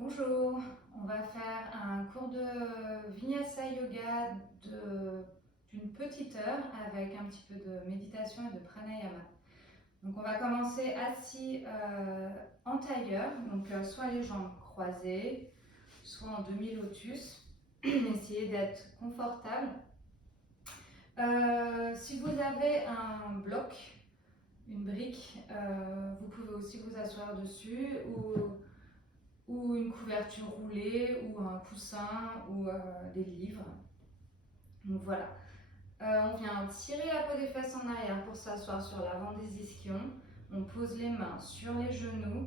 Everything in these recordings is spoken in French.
Bonjour, on va faire un cours de Vinyasa Yoga d'une petite heure avec un petit peu de méditation et de pranayama. Donc on va commencer assis en tailleur, donc soit les jambes croisées, soit en demi-lotus. Essayez d'être confortable. Si vous avez un bloc, une brique, vous pouvez aussi vous asseoir dessus ou une couverture roulée, ou un coussin, ou des livres. Donc voilà. On vient tirer la peau des fesses en arrière pour s'asseoir sur l'avant des ischions. On pose les mains sur les genoux.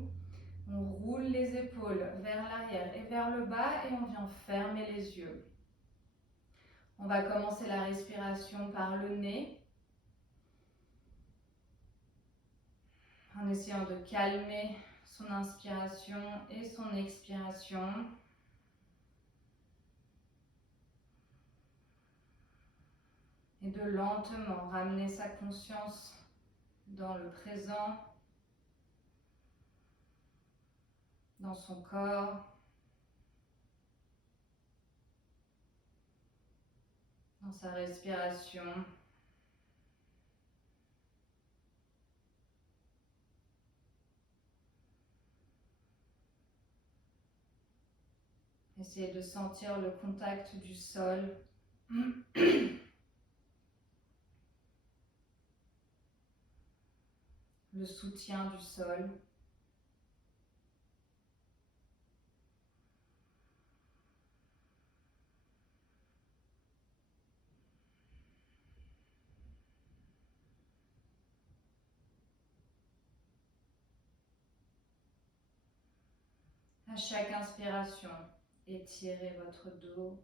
On roule les épaules vers l'arrière et vers le bas et on vient fermer les yeux. On va commencer la respiration par le nez, en essayant de calmer son inspiration et son expiration. Et de lentement ramener sa conscience dans le présent, dans son corps, dans sa respiration. Essayez de sentir le contact du sol. Le soutien du sol. À chaque inspiration, étirez votre dos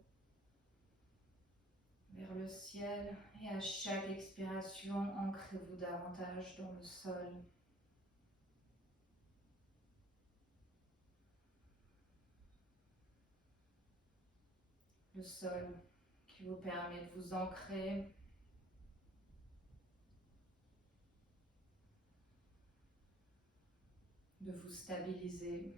vers le ciel et à chaque expiration, ancrez-vous davantage dans le sol. Le sol qui vous permet de vous ancrer, de vous stabiliser.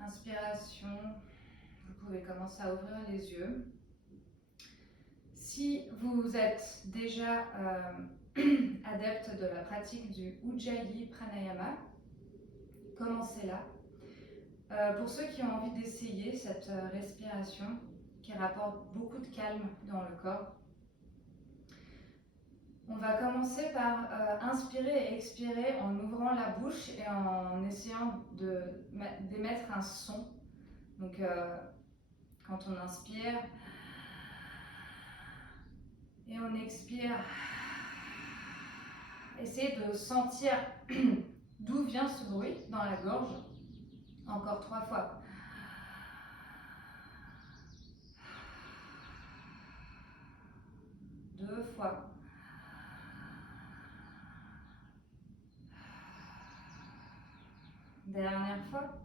Inspiration, vous pouvez commencer à ouvrir les yeux. Si vous êtes déjà adepte de la pratique du Ujjayi Pranayama, commencez là. Pour ceux qui ont envie d'essayer cette respiration qui rapporte beaucoup de calme dans le corps, on va commencer par inspirer et expirer en ouvrant la bouche et en essayant d'émettre un son. Donc quand on inspire et on expire, essayez de sentir d'où vient ce bruit dans la gorge. Encore 3 fois. Deux fois. Dernière fois.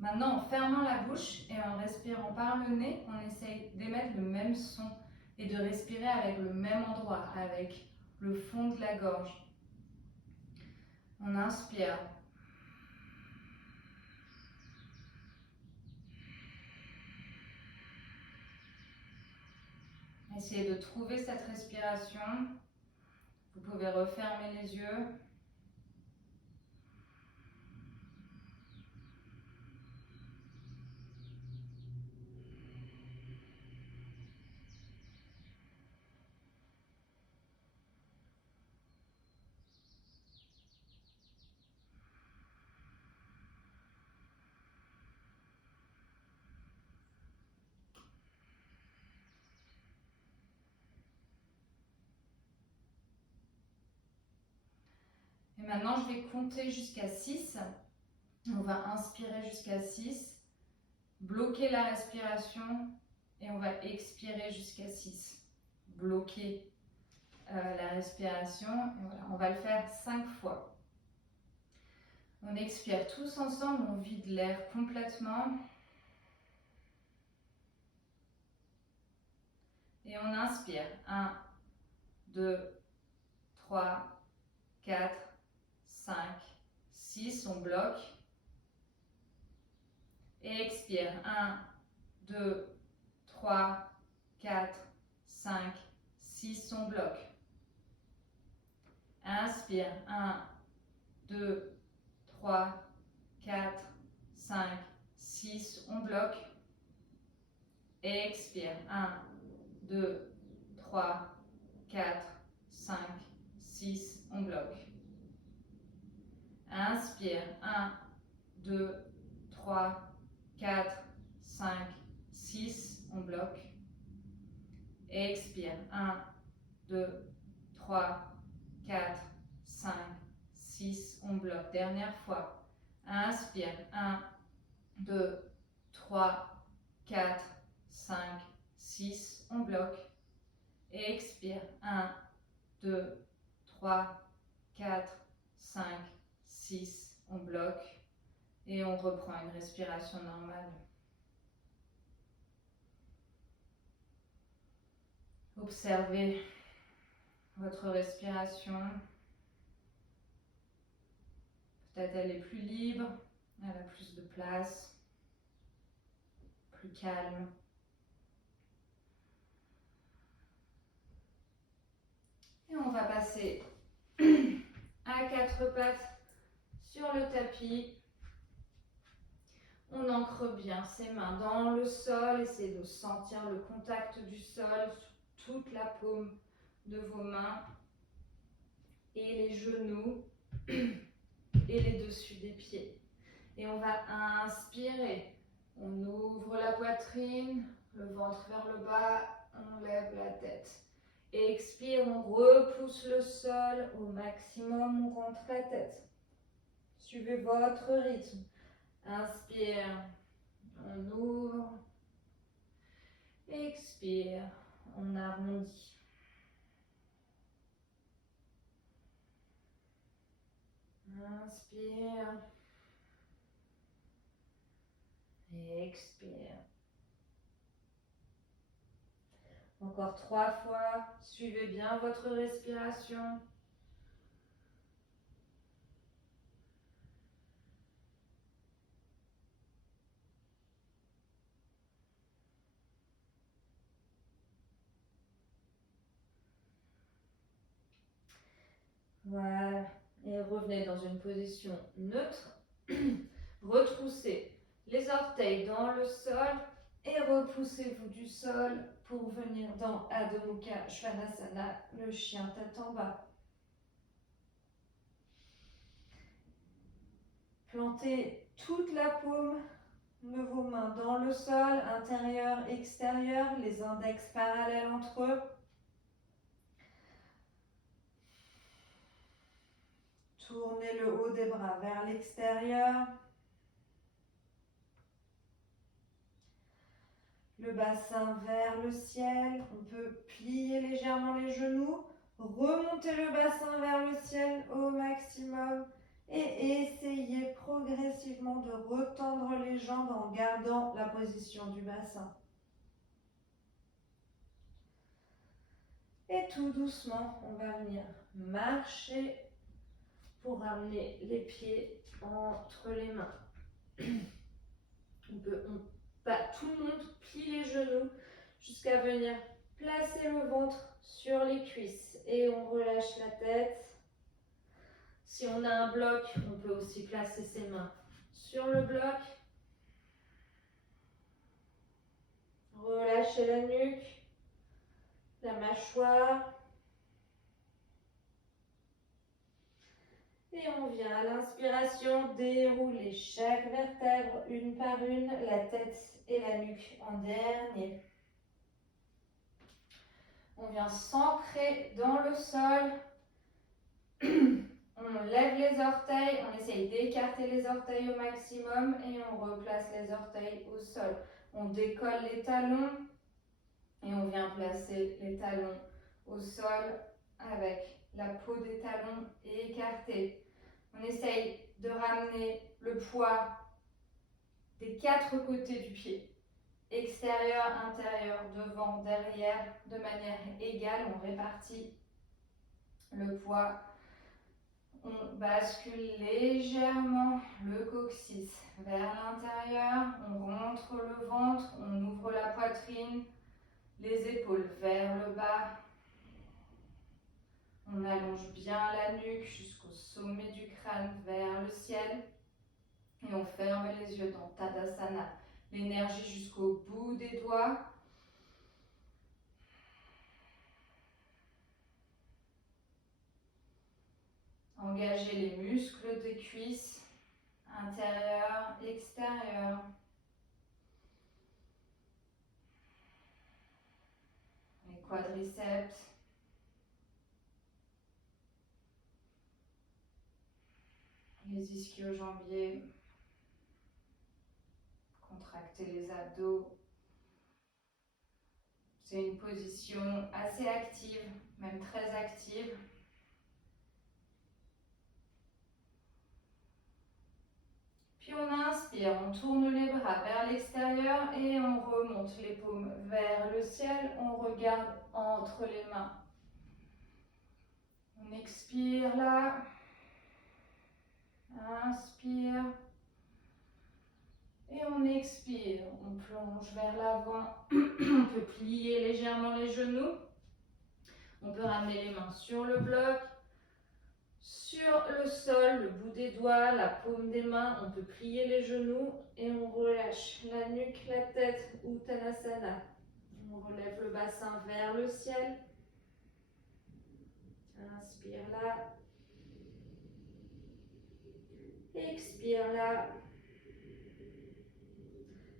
Maintenant, en fermant la bouche et en respirant par le nez, on essaye d'émettre le même son et de respirer avec le même endroit, avec le fond de la gorge. On inspire. Essayez de trouver cette respiration. Vous pouvez refermer les yeux. Et maintenant, je vais compter jusqu'à 6. On va inspirer jusqu'à 6, bloquer la respiration et on va expirer jusqu'à 6. Bloquer la respiration. Et voilà, on va le faire 5 fois. On expire tous ensemble, on vide l'air complètement. Et on inspire. 1, 2, 3, 4, 5, 6. On bloque. Et expire. 1, 2, 3, 4, 5, 6. On bloque. Inspire. 1, 2, 3, 4, 5, 6. On bloque. Et expire. 1, 2, 3, 4, 5, 6. On bloque. Inspire. 1, 2, 3, 4, 5, 6. On bloque. Expire. 1, 2, 3, 4, 5, 6. On bloque. Dernière fois. Inspire. 1, 2, 3, 4, 5, 6. On bloque. Expire. 1, 2, 3, 4, 5, 6. On bloque. Et on reprend une respiration normale. Observez votre respiration. Peut-être elle est plus libre, elle a plus de place, plus calme. Et on va passer à 4 pattes sur le tapis. On ancre bien ses mains dans le sol. Essayez de sentir le contact du sol sur toute la paume de vos mains et les genoux et les dessus des pieds. Et on va inspirer. On ouvre la poitrine, le ventre vers le bas, on lève la tête. Expire, on repousse le sol au maximum, on rentre la tête. Suivez votre rythme. Inspire, on ouvre. Expire, on arrondit. Inspire. Et expire. Encore 3 fois. Suivez bien votre respiration. Voilà. Et revenez dans une position neutre. Retroussez les orteils dans le sol et repoussez-vous du sol pour venir dans Adho Mukha Svanasana, le chien tête en bas. Plantez toute la paume de vos mains dans le sol, intérieur, extérieur, les index parallèles entre eux. Tournez le haut des bras vers l'extérieur. Le bassin vers le ciel. On peut plier légèrement les genoux. Remonter le bassin vers le ciel au maximum. Et essayez progressivement de retendre les jambes en gardant la position du bassin. Et tout doucement, on va venir marcher pour ramener les pieds entre les mains. Tout le monde plie les genoux jusqu'à venir placer le ventre sur les cuisses. Et on relâche la tête. Si on a un bloc, on peut aussi placer ses mains sur le bloc. Relâchez la nuque, la mâchoire. Et on vient à l'inspiration dérouler chaque vertèbre une par une, la tête et la nuque en dernier. On vient s'ancrer dans le sol. On lève les orteils, on essaye d'écarter les orteils au maximum et on replace les orteils au sol. On décolle les talons et on vient placer les talons au sol avec la peau des talons écartée. On essaye de ramener le poids des 4 côtés du pied. Extérieur, intérieur, devant, derrière, de manière égale. On répartit le poids. On bascule légèrement le coccyx vers l'intérieur. On rentre le ventre, on ouvre la poitrine, les épaules vers le bas. On allonge bien la nuque jusqu'au sommet du crâne vers le ciel. Et on ferme les yeux dans Tadasana. L'énergie jusqu'au bout des doigts. Engagez les muscles des cuisses, intérieur, extérieur. Les quadriceps. Les ischio-jambiers. Contractez les abdos. C'est une position assez active, même très active. Puis on inspire, on tourne les bras vers l'extérieur et on remonte les paumes vers le ciel. On regarde entre les mains. On expire là. Inspire. Et on expire. On plonge vers l'avant. On peut plier légèrement les genoux. On peut ramener les mains sur le bloc. Sur le sol, le bout des doigts, la paume des mains, on peut plier les genoux et on relâche la nuque, la tête, Uttanasana. On relève le bassin vers le ciel. Inspire là. Expire là.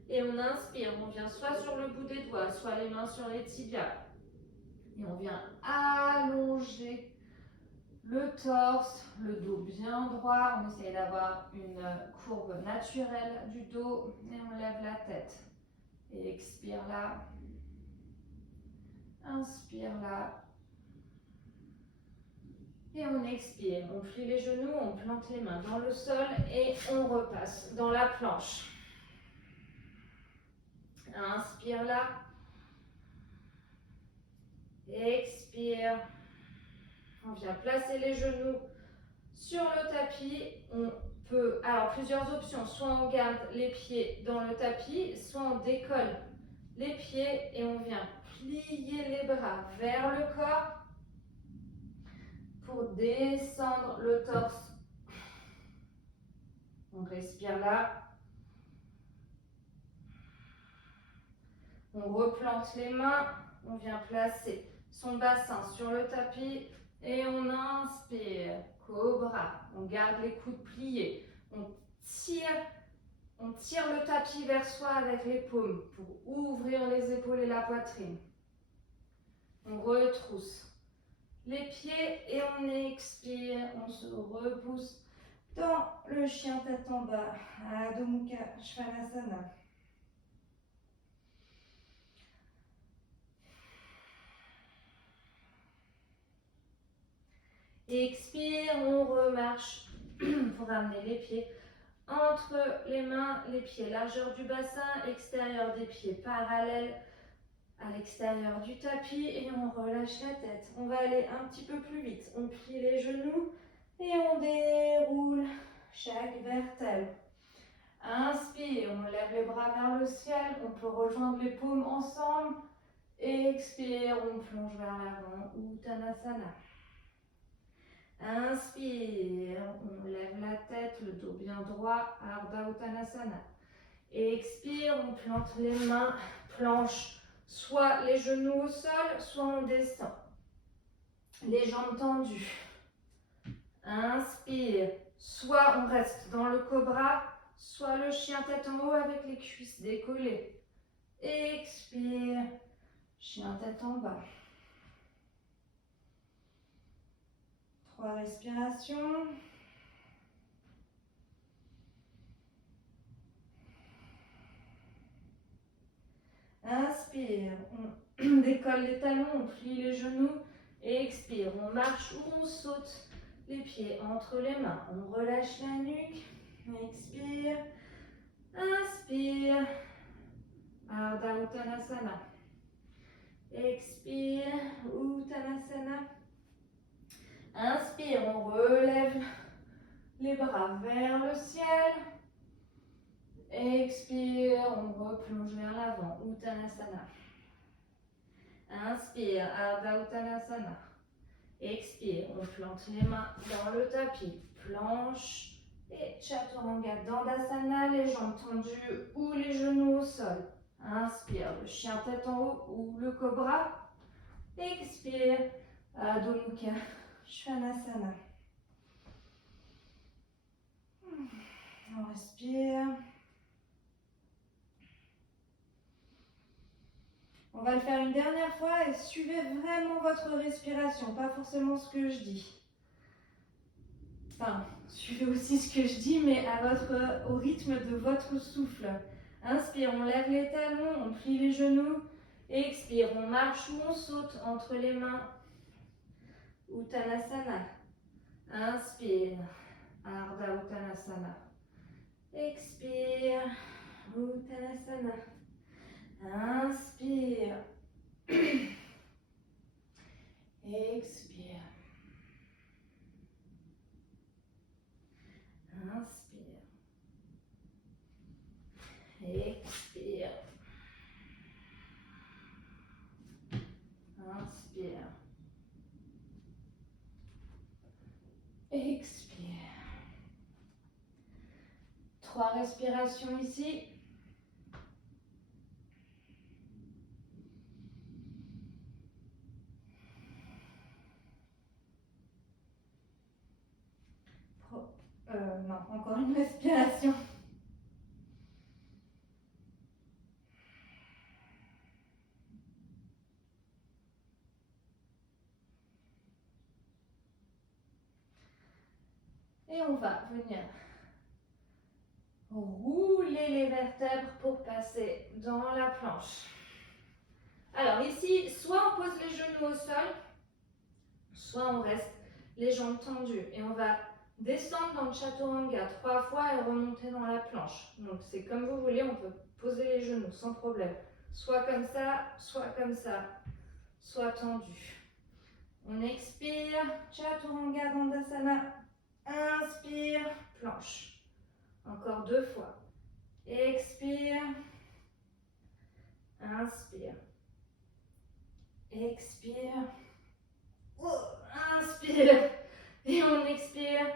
Et on inspire, on vient soit sur le bout des doigts, soit les mains sur les tibias. Et on vient allonger le torse, le dos bien droit. On essaye d'avoir une courbe naturelle du dos et on lève la tête. Et expire là. Inspire là. Et on expire. On plie les genoux, on plante les mains dans le sol et on repasse dans la planche. Inspire là. Expire. On vient placer les genoux sur le tapis. On peut, alors plusieurs options, soit on garde les pieds dans le tapis, soit on décolle les pieds et on vient plier les bras vers le corps pour descendre le torse. On respire là. On replante les mains, on vient placer son bassin sur le tapis et on inspire, cobra. On garde les coudes pliés. On tire le tapis vers soi avec les paumes pour ouvrir les épaules et la poitrine. On retrousse les pieds et on expire. On se repousse dans le chien tête en bas, Adho Mukha Svanasana. Expire, on remarche pour ramener les pieds entre les mains, les pieds, largeur du bassin, extérieur des pieds parallèles à l'extérieur du tapis et on relâche la tête. On va aller un petit peu plus vite. On plie les genoux et on déroule chaque vertèbre. Inspire, on lève les bras vers le ciel. On peut rejoindre les paumes ensemble. Expire, on plonge vers l'avant, Uttanasana. Inspire, on lève la tête, le dos bien droit, Ardha Uttanasana. Expire, on plante les mains, planche, soit les genoux au sol, soit on descend. Les jambes tendues. Inspire, soit on reste dans le cobra, soit le chien tête en haut avec les cuisses décollées. Expire, chien tête en bas. 3 respirations. Inspire, on décolle les talons, on plie les genoux. Expire, on marche ou on saute les pieds entre les mains. On relâche la nuque. Expire. Inspire. Ardha Uttanasana. Expire. Uttanasana. Inspire, on relève les bras vers le ciel. Expire, on replonge vers l'avant. Uttanasana. Inspire, Ardha Uttanasana. Expire, on plante les mains dans le tapis. Planche et Chaturanga Dandasana, les jambes tendues ou les genoux au sol. Inspire, le chien tête en haut ou le cobra. Expire, Adho Mukha Svanasana. On respire. On va le faire une dernière fois et suivez vraiment votre respiration, pas forcément ce que je dis. Enfin, suivez aussi ce que je dis, mais au rythme de votre souffle. Inspire, on lève les talons, on plie les genoux. Expire, on marche ou on saute entre les mains. Uttanasana. Inspire, Ardha Uttanasana. Expire, Uttanasana. Inspire. Expire. Inspire. Expire. Inspire. Expire. 3 respirations ici. Non, encore une respiration. Et on va venir rouler les vertèbres pour passer dans la planche. Alors ici, soit on pose les genoux au sol, soit on reste les jambes tendues. Et on va descendre dans le Chaturanga 3 fois et remonter dans la planche. Donc c'est comme vous voulez, on peut poser les genoux sans problème. Soit comme ça, soit tendu. On expire, Chaturanga Dandasana. Inspire, planche. Encore 2 fois. Expire. Inspire. Expire. Inspire. Et on expire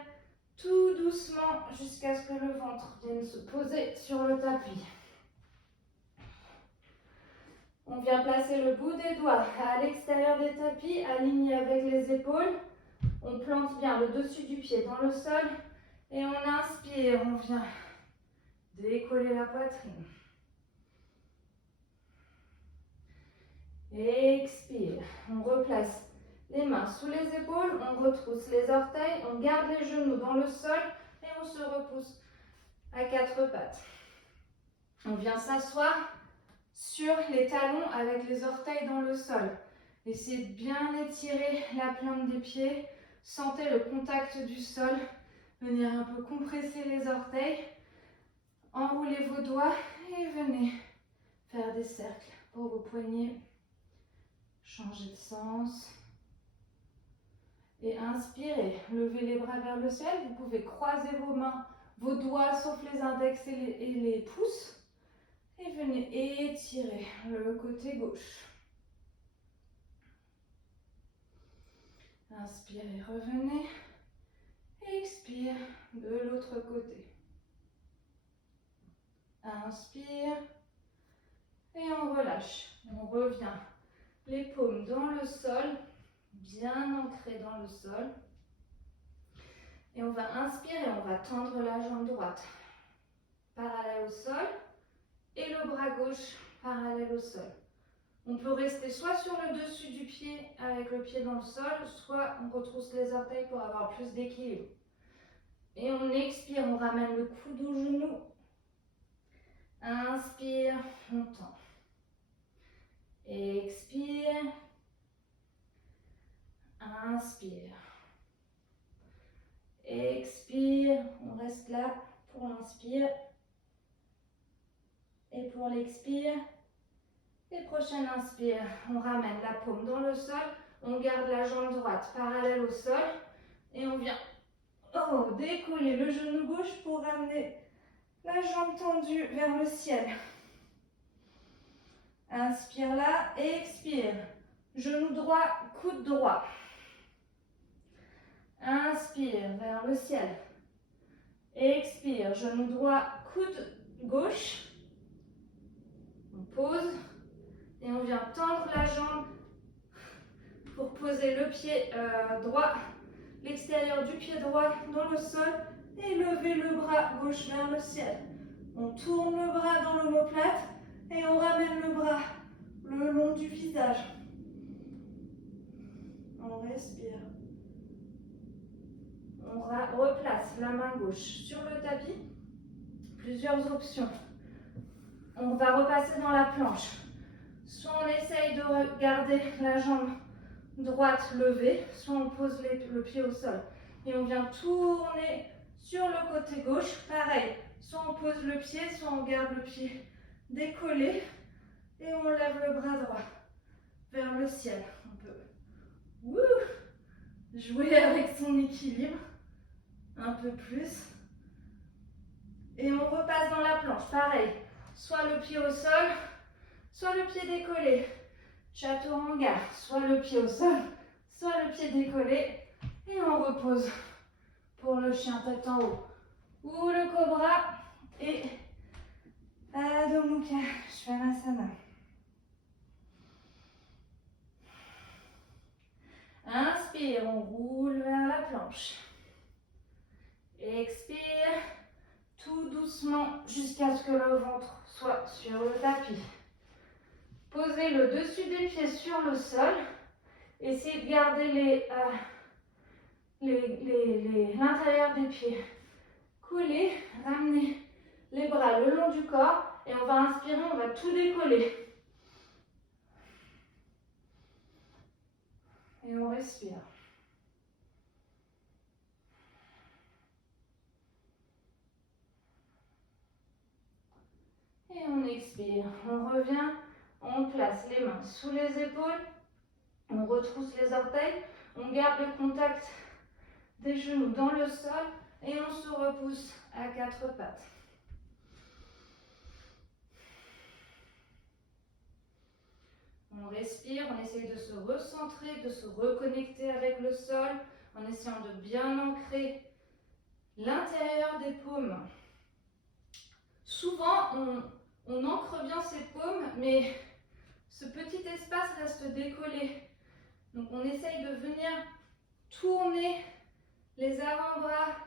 tout doucement jusqu'à ce que le ventre vienne se poser sur le tapis. On vient placer le bout des doigts à l'extérieur des tapis, aligné avec les épaules. On plante bien le dessus du pied dans le sol. Et on inspire, on vient décoller la poitrine. Expire, on replace les mains sous les épaules, on retrousse les orteils, on garde les genoux dans le sol et on se repousse à 4 pattes. On vient s'asseoir sur les talons avec les orteils dans le sol. Essayez de bien étirer la plante des pieds, sentez le contact du sol, venir un peu compresser les orteils, enroulez vos doigts et venez faire des cercles pour vos poignets. Changez de sens. Et inspirez, levez les bras vers le ciel. Vous pouvez croiser vos mains, vos doigts sauf les index et les pouces. Et venez étirer le côté gauche. Inspirez, revenez. Expire de l'autre côté. Inspire. Et on relâche. On revient les paumes dans le sol, bien ancrées dans le sol. Et on va inspirer, on va tendre la jambe droite parallèle au sol et le bras gauche parallèle au sol. On peut rester soit sur le dessus du pied avec le pied dans le sol, soit on retrousse les orteils pour avoir plus d'équilibre. Et on expire, on ramène le coude au genou. Inspire, on tend. Expire. Inspire. Expire, on reste là pour l'inspire. Et pour l'expire. Et prochaine inspire, on ramène la paume dans le sol. On garde la jambe droite parallèle au sol. Et on vient décoller le genou gauche pour ramener la jambe tendue vers le ciel. Inspire là, expire. Genou droit, coude droit. Inspire vers le ciel. Expire, genou droit, coude gauche. On pose et on vient tendre la jambe pour poser le pied droit, l'extérieur du pied droit dans le sol et lever le bras gauche vers le ciel. On tourne le bras dans l'omoplate et on ramène le bras le long du visage. On respire. On replace la main gauche sur le tapis. Plusieurs options. On va repasser dans la planche. Soit on essaye de garder la jambe droite levée, soit on pose le pied au sol. Et on vient tourner sur le côté gauche. Pareil, soit on pose le pied, soit on garde le pied décollé. Et on lève le bras droit vers le ciel. On peut jouer avec son équilibre un peu plus. Et on repasse dans la planche. Pareil, soit le pied au sol, soit le pied décollé. Chaturanga, soit le pied au sol, soit le pied décollé. Et on repose pour le chien tête en haut. Ou le cobra et Adho Mukha Svanasana. Inspire, on roule vers la planche. Expire, tout doucement jusqu'à ce que le ventre soit sur le tapis. Posez le dessus des pieds sur le sol. Essayez de garder l'intérieur des pieds collés. Ramenez les bras le long du corps et on va inspirer, on va tout décoller. Et on respire. Et on expire. On revient, on place les mains sous les épaules. On retrousse les orteils. On garde le contact des genoux dans le sol. Et on se repousse à quatre pattes. On respire, on essaye de se recentrer, de se reconnecter avec le sol, en essayant de bien ancrer l'intérieur des paumes. Souvent, on ancre bien ses paumes, mais ce petit espace reste décollé. Donc on essaye de venir tourner les avant-bras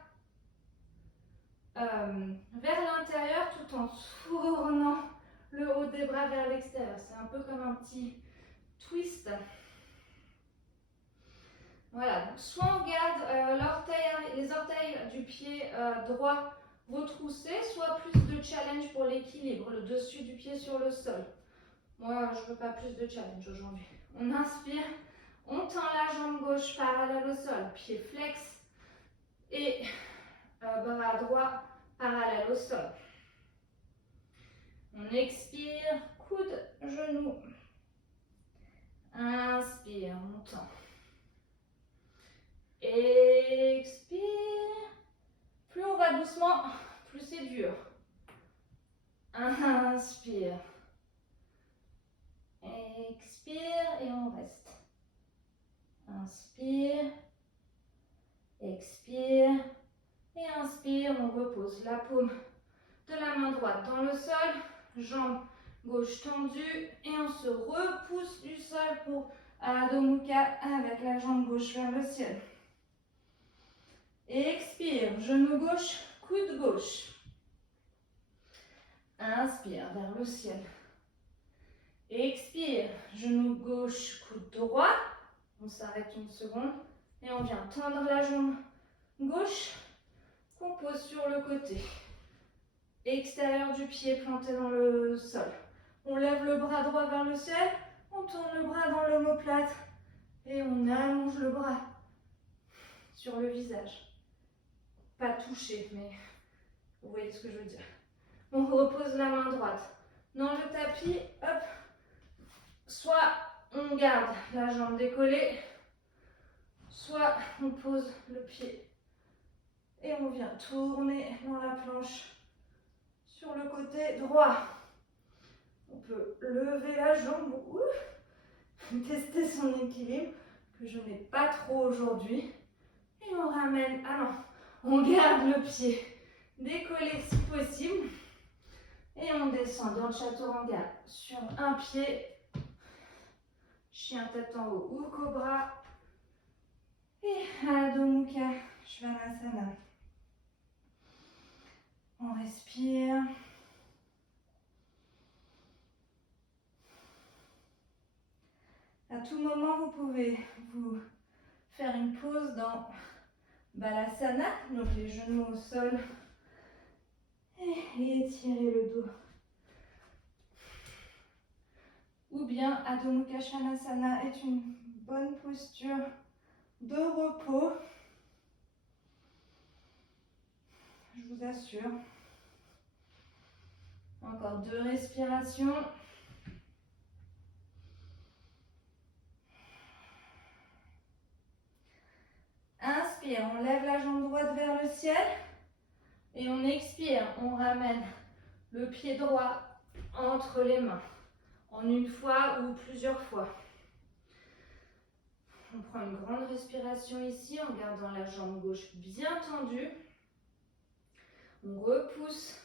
vers l'intérieur tout en tournant le haut des bras vers l'extérieur. C'est un peu comme un petit twist. Voilà, donc soit on garde les orteils du pied droit retroussés, soit plus de challenge pour l'équilibre, le dessus du pied sur le sol. Moi, je ne veux pas plus de challenge aujourd'hui. On inspire, on tend la jambe gauche parallèle au sol, pied flex et bras droit parallèle au sol. On expire, coude, genou. Inspire, on tend. Expire. Plus on va doucement, plus c'est dur. Inspire. Expire et on reste. Inspire. Expire. Et inspire, on repose la paume de la main droite dans le sol. Jambe gauche tendue. Et on se repousse du sol pour Adho Mukha avec la jambe gauche vers le ciel. Expire, genou gauche, coude gauche. Inspire vers le ciel. Expire, genou gauche, coude droit. On s'arrête une seconde et on vient tendre la jambe gauche qu'on pose sur le côté. Extérieur du pied planté dans le sol. On lève le bras droit vers le ciel, on tourne le bras dans l'omoplate et on allonge le bras sur le visage. Pas touché, mais vous voyez ce que je veux dire. On repose la main droite dans le tapis, hop. Soit on garde la jambe décollée, soit on pose le pied et on vient tourner dans la planche sur le côté droit. On peut lever la jambe, tester son équilibre, que je n'ai pas trop aujourd'hui. Et on ramène, on garde le pied décollé si possible. Et on descend dans le chaturanga sur un pied. Chien tête en haut ou cobra. Et Adho Mukha Svanasana. On respire. À tout moment, vous pouvez vous faire une pause dans Balasana, donc les genoux au sol. Et étirer le dos. Ou bien Adho Mukha Svanasana est une bonne posture de repos. Je vous assure. Encore 2 respirations. Inspire, on lève la jambe droite vers le ciel. Et on expire, on ramène le pied droit entre les mains. En une fois ou plusieurs fois. On prend une grande respiration ici en gardant la jambe gauche bien tendue. On repousse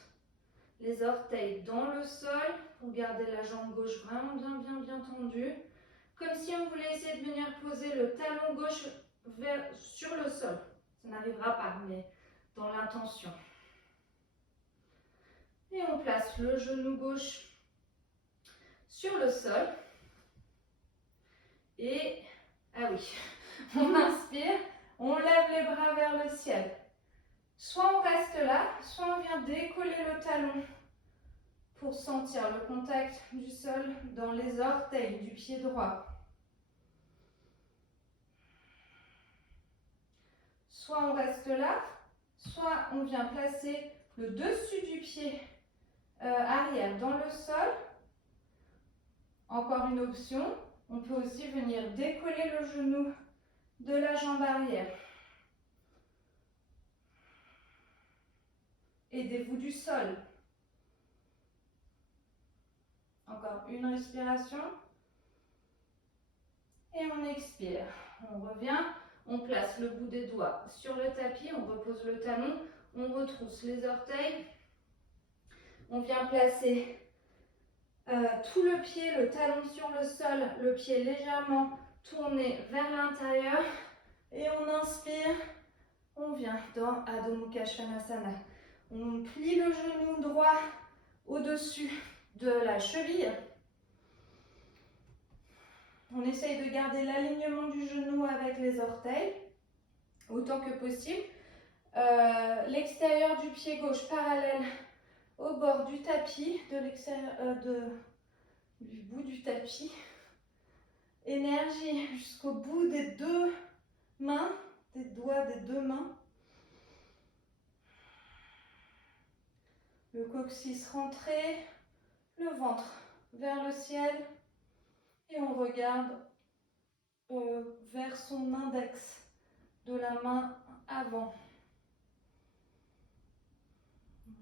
les orteils dans le sol pour garder la jambe gauche vraiment bien tendue. Comme si on voulait essayer de venir poser le talon gauche sur le sol. Ça n'arrivera pas, mais dans l'intention. Et on place le genou gauche sur le sol. Et, on inspire, on lève les bras vers le ciel. Soit on reste là, soit on vient décoller le talon pour sentir le contact du sol dans les orteils du pied droit. Soit on reste là, soit on vient placer le dessus du pied arrière dans le sol. Encore une option, on peut aussi venir décoller le genou de la jambe arrière. Aidez-vous du sol. Encore une respiration. Et on expire. On revient, on place le bout des doigts sur le tapis, on repose le talon, on retrousse les orteils. On vient placer tout le pied, le talon sur le sol, le pied légèrement tourné vers l'intérieur. Et on inspire, on vient dans Adho Mukha Svanasana. On plie le genou droit au-dessus de la cheville. On essaye de garder l'alignement du genou avec les orteils, autant que possible. L'extérieur du pied gauche parallèle au bord du tapis, du bout du tapis. Énergie jusqu'au bout des 2 mains, des doigts des 2 mains. Le coccyx rentré, le ventre vers le ciel. Et on regarde vers son index de la main avant.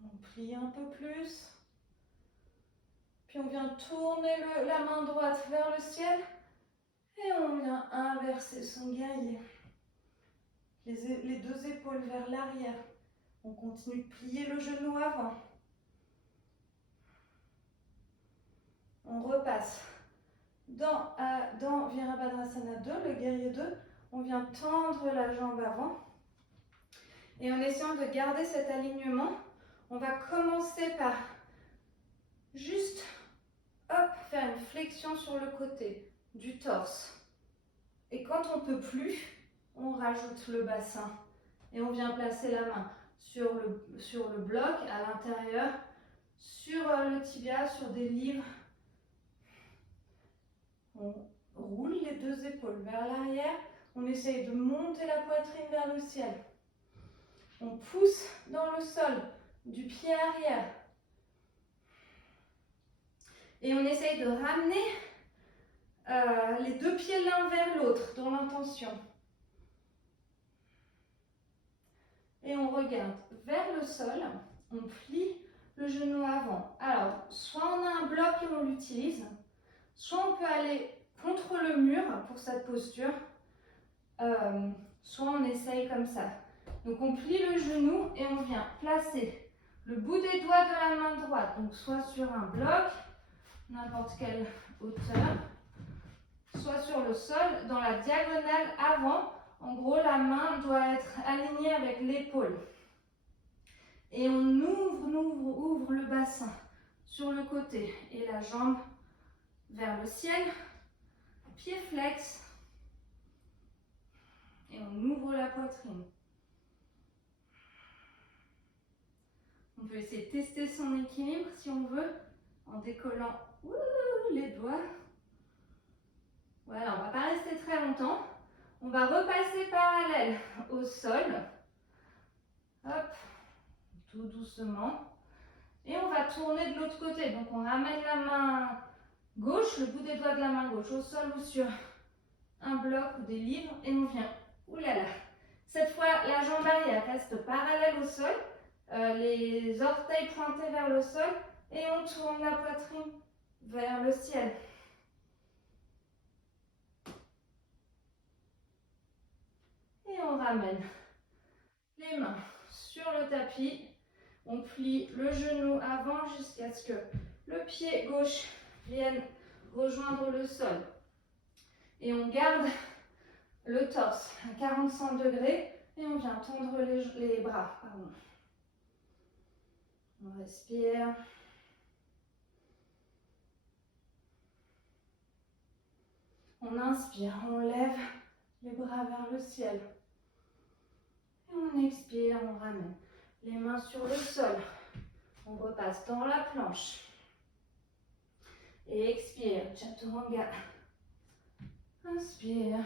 On plie un peu plus. Puis on vient tourner la main droite vers le ciel. Et on vient inverser son guerrier. Les 2 épaules vers l'arrière. On continue de plier le genou avant. On repasse dans Virabhadrasana 2, le guerrier 2. On vient tendre la jambe avant. Et en essayant de garder cet alignement, on va commencer par juste faire une flexion sur le côté du torse. Et quand on ne peut plus, on rajoute le bassin et on vient placer la main sur le bloc à l'intérieur, sur le tibia, sur des livres. On roule les deux épaules vers l'arrière. On essaye de monter la poitrine vers le ciel. On pousse dans le sol du pied arrière. Et on essaye de ramener les deux pieds l'un vers l'autre dans l'intention. Et on regarde vers le sol. On plie le genou avant. Alors, soit on a un bloc et on l'utilise, soit on peut aller contre le mur pour cette posture, soit on essaye comme ça. Donc on plie le genou et on vient placer le bout des doigts de la main droite, donc soit sur un bloc, n'importe quelle hauteur, soit sur le sol, dans la diagonale avant. En gros, la main doit être alignée avec l'épaule. Et on ouvre le bassin sur le côté et la jambe vers le ciel, pied flex. Et on ouvre la poitrine. On peut essayer de tester son équilibre si on veut, en décollant les doigts. Voilà, on ne va pas rester très longtemps. On va repasser parallèle au sol. Hop, tout doucement. Et on va tourner de l'autre côté. Donc on ramène la main gauche, le bout des doigts de la main gauche au sol ou sur un bloc ou des livres. Et on vient, oulala. Cette fois, la jambe arrière reste parallèle au sol. Les orteils pointés vers le sol. Et on tourne la poitrine vers le ciel. Et on ramène les mains sur le tapis. On plie le genou avant jusqu'à ce que le pied gauche vienne rejoindre le sol. Et on garde le torse à 45 degrés et on vient tendre les bras. Pardon. On respire. On inspire, on lève les bras vers le ciel. Et on expire, on ramène les mains sur le sol. On repasse dans la planche. Et expire, chaturanga. Inspire,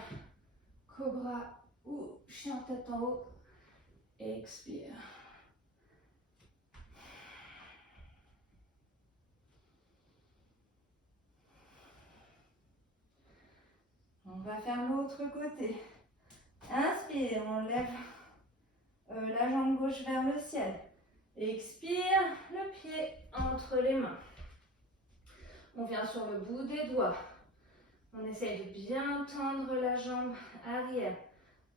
cobra ou chien tête en haut. Et expire. On va faire l'autre côté. Inspire, on lève la jambe gauche vers le ciel. Expire, le pied entre les mains. On vient sur le bout des doigts. On essaye de bien tendre la jambe arrière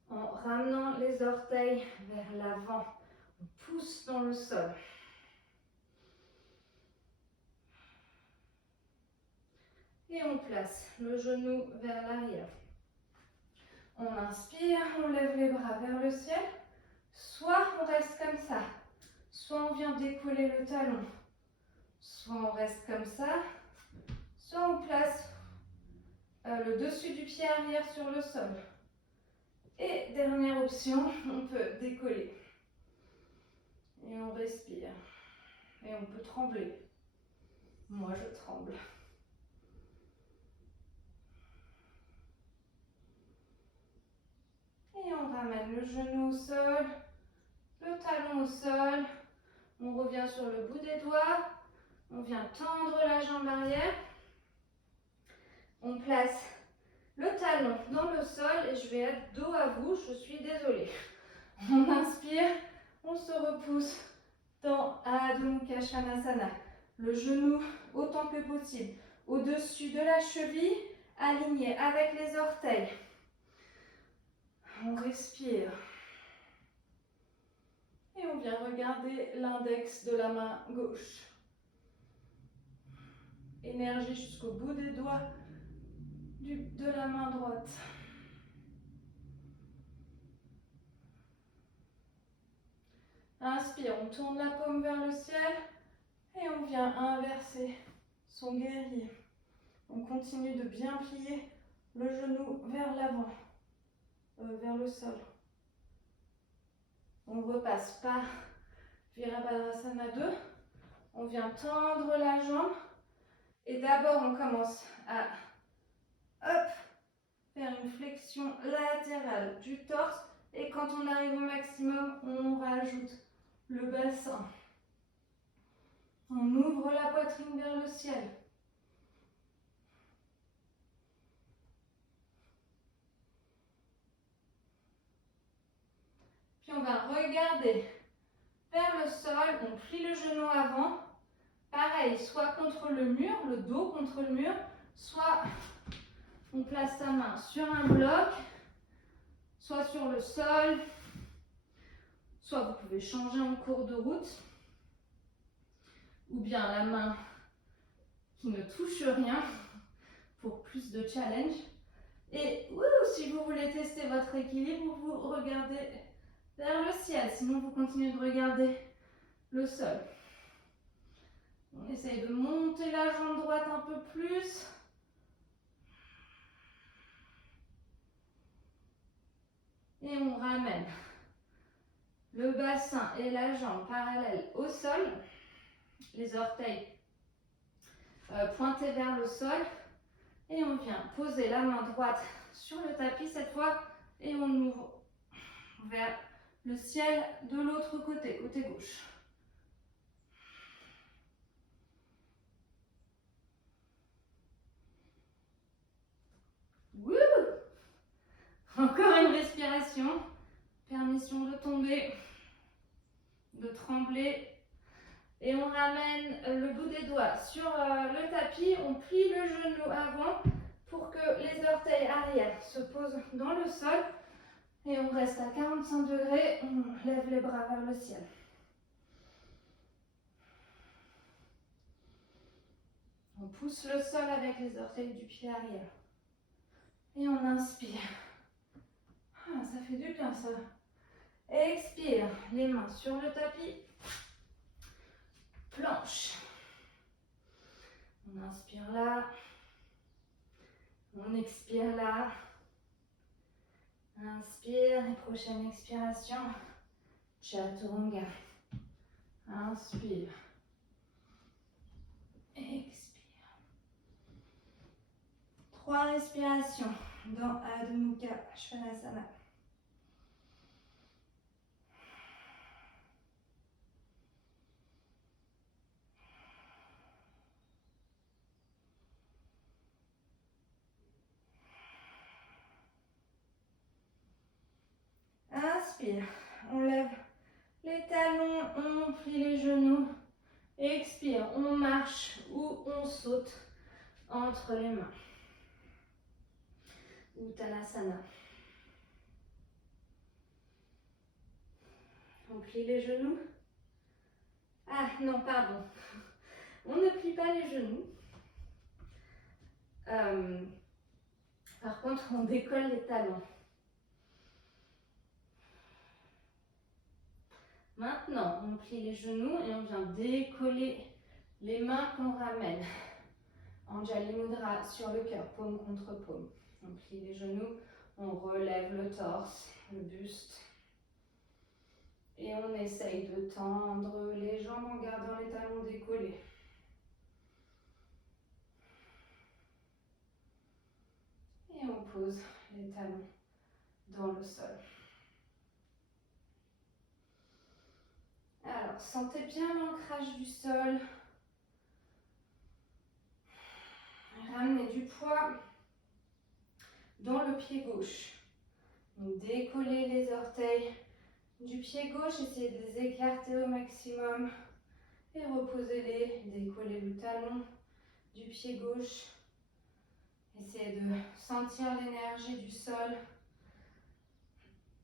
en ramenant les orteils vers l'avant. On pousse dans le sol. Et on place le genou vers l'arrière. On inspire, on lève les bras vers le ciel. Soit on reste comme ça, soit on vient décoller le talon. Soit on reste comme ça, soit on place le dessus du pied arrière sur le sol. Et dernière option, on peut décoller. Et on respire. Et on peut trembler. Moi, je tremble. Et on ramène le genou au sol, le talon au sol. On revient sur le bout des doigts. On vient tendre la jambe arrière. On place le talon dans le sol et je vais être dos à vous. Je suis désolée. On inspire, on se repousse dans Adho Mukha Svanasana. Le genou autant que possible au-dessus de la cheville, aligné avec les orteils. On respire. Et on vient regarder l'index de la main gauche. Énergie jusqu'au bout des doigts de la main droite. Inspire, on tourne la paume vers le ciel et on vient inverser son guerrier. On continue de bien plier le genou vers l'avant, vers le sol. On repasse par Virabhadrasana 2. On vient tendre la jambe. Et d'abord, on commence à faire une flexion latérale du torse. Et quand on arrive au maximum, on rajoute le bassin. On ouvre la poitrine vers le ciel. Puis on va regarder vers le sol. On plie le genou avant. Pareil, soit contre le mur, le dos contre le mur, soit on place sa main sur un bloc, soit sur le sol, soit vous pouvez changer en cours de route, ou bien la main qui ne touche rien pour plus de challenge. Et si vous voulez tester votre équilibre, vous regardez vers le ciel, sinon vous continuez de regarder le sol. On essaye de monter la jambe droite un peu plus. Et on ramène le bassin et la jambe parallèles au sol. Les orteils pointés vers le sol. Et on vient poser la main droite sur le tapis cette fois. Et on ouvre vers le ciel de l'autre côté, côté gauche. Wouh! Encore une respiration. Permission de tomber, de trembler. Et on ramène le bout des doigts sur le tapis. On plie le genou avant pour que les orteils arrière se posent dans le sol. Et on reste à 45 degrés. On lève les bras vers le ciel. On pousse le sol avec les orteils du pied arrière. Et on inspire. Ah, ça fait du bien ça. Expire, les mains sur le tapis. Planche. On inspire là. On expire là. Inspire et prochaine expiration. Chaturanga. Inspire. Expire. 3 respirations dans Adho Mukha Svanasana. Inspire, on lève les talons, on plie les genoux. Expire, on marche ou on saute entre les mains. Uttanasana. On plie les genoux. Ah non, pardon. On ne plie pas les genoux. Par contre, on décolle les talons. Maintenant, on plie les genoux et on vient décoller les mains qu'on ramène. Anjali Mudra sur le cœur, paume contre paume. On plie les genoux, on relève le torse, le buste. Et on essaye de tendre les jambes en gardant les talons décollés. Et on pose les talons dans le sol. Alors, sentez bien l'ancrage du sol. Ramenez du poids dans le pied gauche. Donc, décollez les orteils du pied gauche, essayez de les écarter au maximum. Et reposez-les, décollez le talon du pied gauche. Essayez de sentir l'énergie du sol.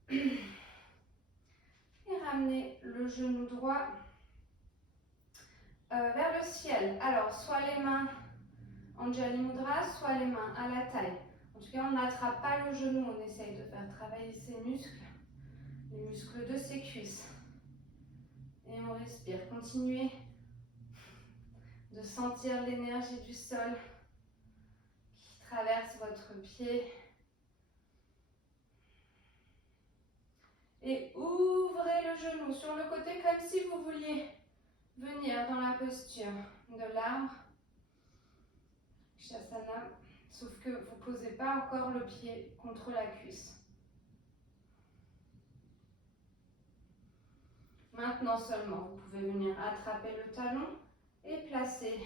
Et ramenez le genou droit vers le ciel. Alors, soit les mains Anjali Mudra, soit les mains à la taille. En tout cas, on n'attrape pas le genou, on essaye de faire travailler ses muscles, les muscles de ses cuisses. Et on respire. Continuez de sentir l'énergie du sol. traverse votre pied. Et ouvrez le genou sur le côté comme si vous vouliez venir dans la posture de l'arbre. Shasana, sauf que vous ne posez pas encore le pied contre la cuisse. Maintenant seulement, vous pouvez venir attraper le talon et placer.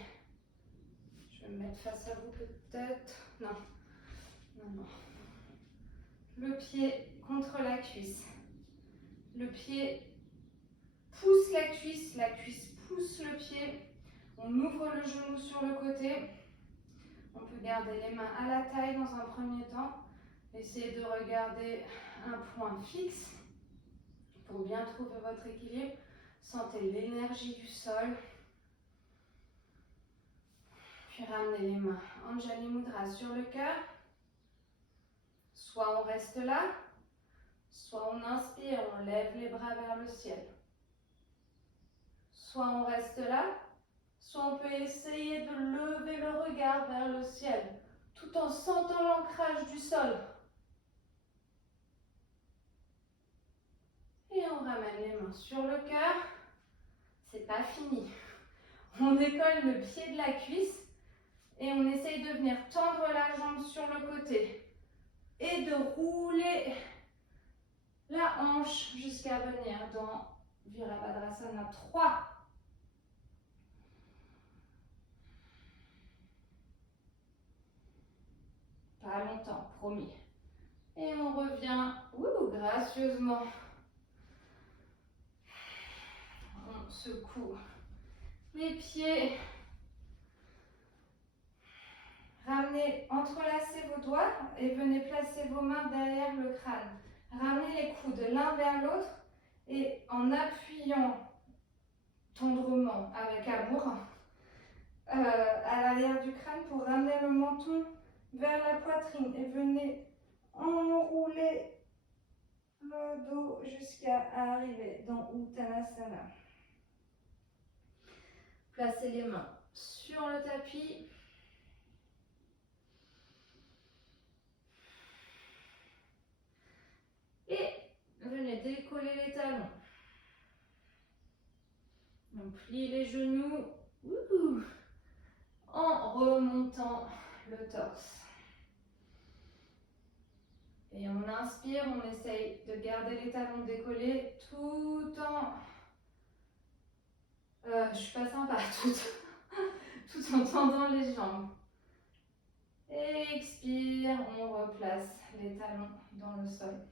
Je vais me mettre face à vous peut-être. Non, non, non. Le pied contre la cuisse. Le pied pousse la cuisse pousse le pied. On ouvre le genou sur le côté. On peut garder les mains à la taille dans un premier temps. Essayez de regarder un point fixe pour bien trouver votre équilibre. Sentez l'énergie du sol. Puis ramenez les mains Anjali Mudra sur le cœur. Soit on reste là, soit on inspire, on lève les bras vers le ciel. Soit on reste là, soit on peut essayer de lever le regard vers le ciel, tout en sentant l'ancrage du sol. Et on ramène les mains sur le cœur. C'est pas fini. On décolle le pied de la cuisse et on essaye de venir tendre la jambe sur le côté et de rouler la hanche jusqu'à venir dans Virabhadrasana 3. Pas longtemps, promis. Et on revient gracieusement. On secoue les pieds. Ramenez, entrelacez vos doigts et venez placer vos mains derrière le crâne. Ramenez les coudes l'un vers l'autre et en appuyant tendrement, avec amour, à l'arrière du crâne pour ramener le menton vers la poitrine et venez enrouler le dos jusqu'à arriver dans Uttanasana. Placez les mains sur le tapis. Et venez décoller les talons. On plie les genoux en remontant le torse. Et on inspire, on essaye de garder les talons décollés tout en... je suis pas sympa, tout en tendant les jambes. Et expire, on replace les talons dans le sol.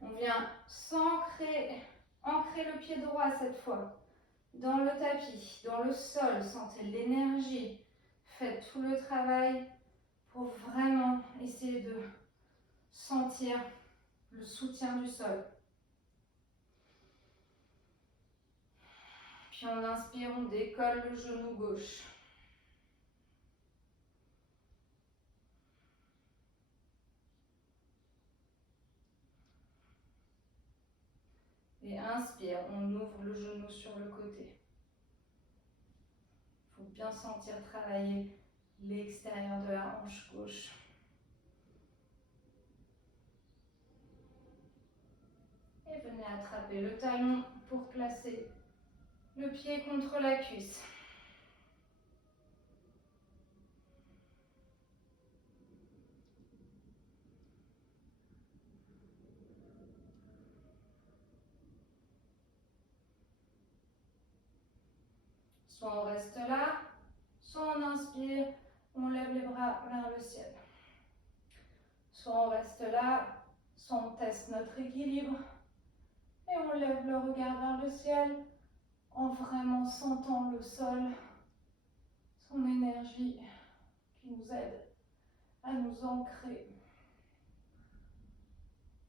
On vient ancrer le pied droit cette fois dans le tapis, dans le sol. Sentez l'énergie. Faites tout le travail pour vraiment essayer de sentir le soutien du sol. Puis on inspire, on décolle le genou gauche. Et inspire, on ouvre le genou sur le côté. Il faut bien sentir travailler l'extérieur de la hanche gauche. Et venez attraper le talon pour placer le pied contre la cuisse. Soit on reste là, soit on inspire, on lève les bras vers le ciel. Soit on reste là, soit on teste notre équilibre et on lève le regard vers le ciel en vraiment sentant le sol, son énergie qui nous aide à nous ancrer,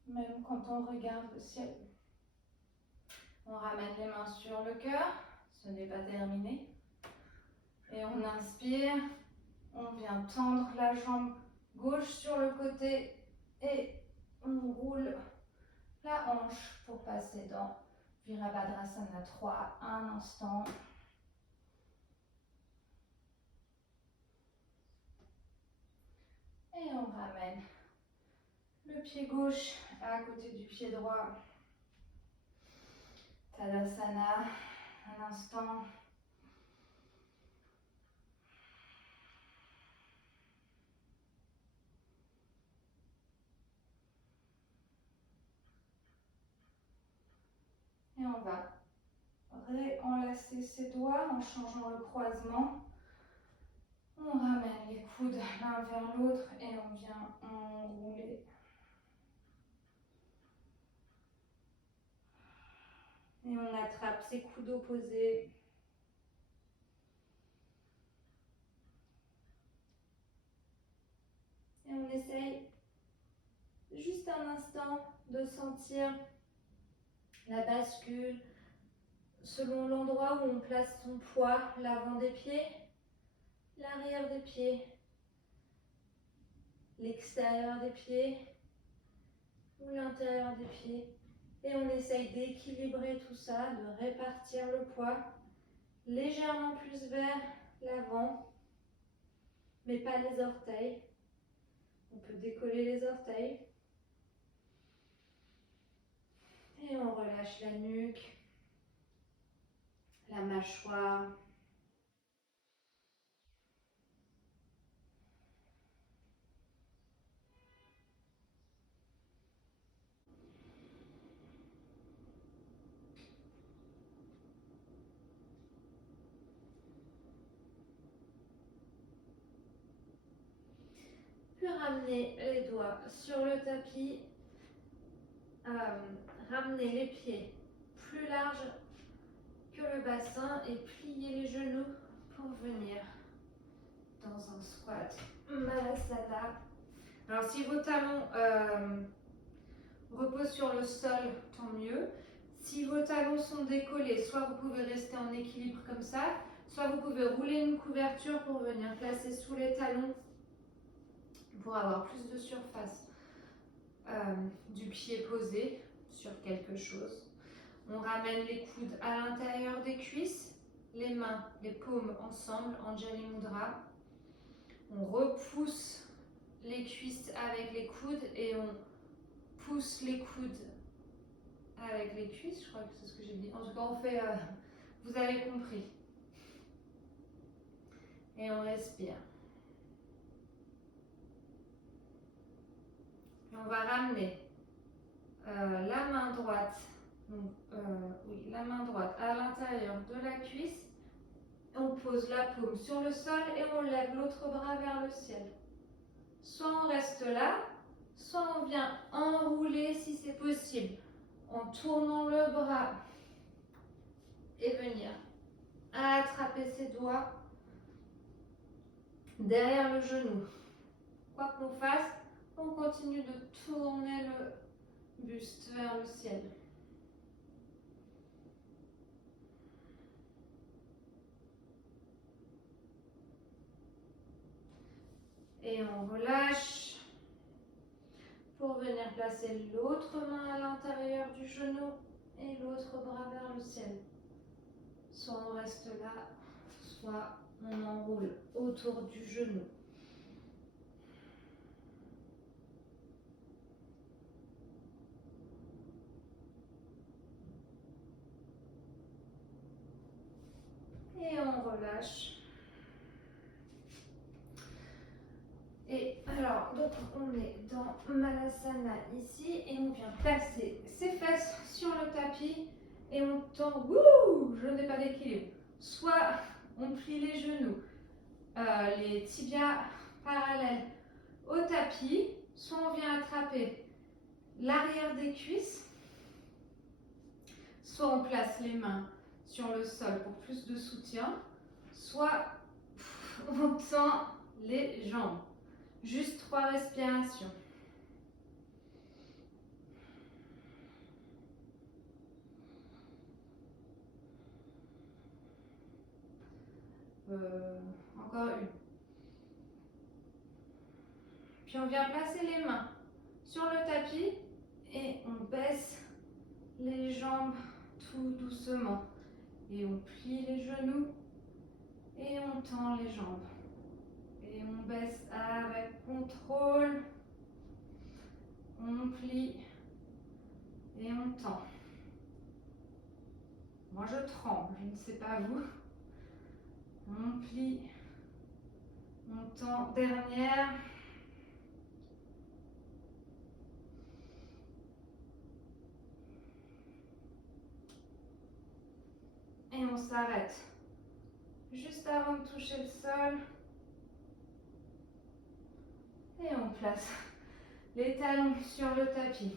même quand on regarde le ciel. On ramène les mains sur le cœur, ce n'est pas terminé. Et on inspire, on vient tendre la jambe gauche sur le côté et on roule la hanche pour passer dans Virabhadrasana 3 un instant. ramène le pied gauche à côté du pied droit. Tadasana, un instant. Et on va réenlacer ses doigts en changeant le croisement. On ramène les coudes l'un vers l'autre et on vient enrouler. Et on attrape ses coudes opposés. Et on essaye juste un instant de sentir la bascule selon l'endroit où on place son poids, l'avant des pieds, l'arrière des pieds, l'extérieur des pieds ou l'intérieur des pieds. Et on essaye d'équilibrer tout ça, de répartir le poids légèrement plus vers l'avant, mais pas les orteils. On peut décoller les orteils. Et on relâche la nuque, la mâchoire. Puis ramener les doigts sur le tapis. Ramener les pieds plus larges que le bassin et plier les genoux pour venir dans un squat Malasana. Alors si vos talons reposent sur le sol, tant mieux. Si vos talons sont décollés, soit vous pouvez rester en équilibre comme ça, soit vous pouvez rouler une couverture pour venir placer sous les talons pour avoir plus de surface du pied posé sur quelque chose. On ramène les coudes à l'intérieur des cuisses, les mains, les paumes ensemble, Anjali Mudra. On repousse les cuisses avec les coudes et on pousse les coudes avec les cuisses. Je crois que c'est ce que j'ai dit. En tout cas, on fait, vous avez compris. Et on respire. Et on va ramener la main droite. Donc, oui, la main droite à l'intérieur de la cuisse. On pose la paume sur le sol et on lève l'autre bras vers le ciel. Soit on reste là, soit on vient enrouler si c'est possible, en tournant le bras et venir attraper ses doigts derrière le genou. Quoi qu'on fasse, on continue de tourner le buste vers le ciel. Et on relâche pour venir placer l'autre main à l'intérieur du genou et l'autre bras vers le ciel. Soit on reste là, soit on enroule autour du genou. Et on relâche. Et alors, donc on est dans Malasana ici et on vient placer ses fesses sur le tapis et on tend, je n'ai pas d'équilibre. Soit on plie les genoux, les tibias parallèles au tapis, soit on vient attraper l'arrière des cuisses, soit on place les mains sur le sol pour plus de soutien, soit on tend les jambes. Juste 3 respirations. Encore une. Puis on vient placer les mains sur le tapis et on baisse les jambes tout doucement. Et on plie les genoux et on tend les jambes. Et on baisse avec contrôle. On plie et on tend. Moi je tremble, je ne sais pas vous. On plie, on tend. Dernière. Et on s'arrête juste avant de toucher le sol. Et on place les talons sur le tapis.